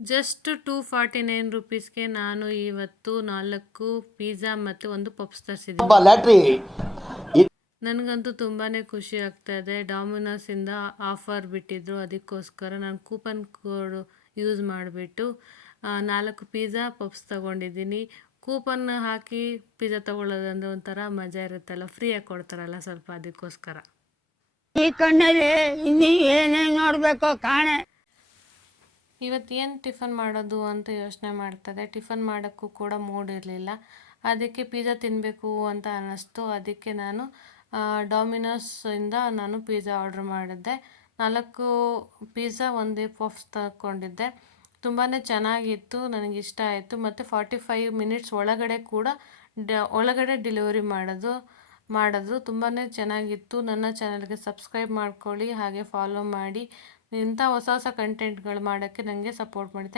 Just 249 ರುಪೀಸ್ಗೆ ನಾನು ಇವತ್ತು 4 pizza ಮತ್ತು ಒಂದು ಪಪ್ಸ್ ತರಿಸಿದ್ದೀನಿ. ನನಗಂತೂ ತುಂಬಾ ಖುಷಿ ಆಗ್ತಾ ಇದೆ. ಡಾಮಿನೋಸಿಂದ ಆಫರ್ ಬಿಟ್ಟಿದ್ರು, ಅದಕ್ಕೋಸ್ಕರ ನಾನು ಕೂಪನ್ ಕೋಡ್ ಯೂಸ್ ಮಾಡಿಬಿಟ್ಟು 4 ಪಿಜ್ಜಾ ಪಪ್ಸ್ ತೊಗೊಂಡಿದ್ದೀನಿ. ಕೂಪನ್ ಹಾಕಿ ಪಿಜ್ಜಾ ತೊಗೊಳ್ಳೋದಂದ್ರೆ ಒಂಥರ ಮಜಾ ಇರುತ್ತಲ್ಲ, ಫ್ರೀಯಾಗಿ ಕೊಡ್ತಾರಲ್ಲ ಸ್ವಲ್ಪ, ಅದಕ್ಕೋಸ್ಕರ. ಈ ಕಣ್ಣಲ್ಲಿ ಇನ್ನೀ ಏನೇನು ನೋಡಬೇಕು ಕಾಣೆ. ಇವತ್ತೇನು ಟಿಫನ್ ಮಾಡೋದು ಅಂತ ಯೋಚನೆ ಮಾಡ್ತದೆ. ಟಿಫನ್ ಮಾಡೋಕ್ಕೂ ಕೂಡ ಮೂಡ್ ಇರಲಿಲ್ಲ, ಅದಕ್ಕೆ ಪಿಜ್ಜಾ ತಿನ್ನಬೇಕು ಅಂತ ಅನ್ನಿಸ್ತು. ಅದಕ್ಕೆ ನಾನು ಡಾಮಿನೋಸಿಂದ ನಾನು ಪಿಜ್ಜಾ ಆರ್ಡ್ರ್ ಮಾಡಿದ್ದೆ. 4 ಪಿಜ್ಜಾ, 1 ಪಫ್ಸ್ ತಗೊಂಡಿದ್ದೆ. ತುಂಬಾ ಚೆನ್ನಾಗಿತ್ತು, ನನಗಿಷ್ಟ ಆಯಿತು. ಮತ್ತು 45 ಮಿನಿಟ್ಸ್ ಒಳಗಡೆ ಕೂಡ ಒಳಗಡೆ ಡೆಲಿವರಿ ಮಾಡಿದ್ರು. ತುಂಬಾ ಚೆನ್ನಾಗಿತ್ತು. ನನ್ನ ಚಾನಲ್ಗೆ ಸಬ್ಸ್ಕ್ರೈಬ್ ಮಾಡ್ಕೊಳ್ಳಿ, ಹಾಗೆ ಫಾಲೋ ಮಾಡಿ. ಇಂಥ ಹೊಸ ಹೊಸ ಕಂಟೆಂಟ್ಗಳು ಮಾಡೋಕ್ಕೆ ನನಗೆ ಸಪೋರ್ಟ್ ಮಾಡಿ.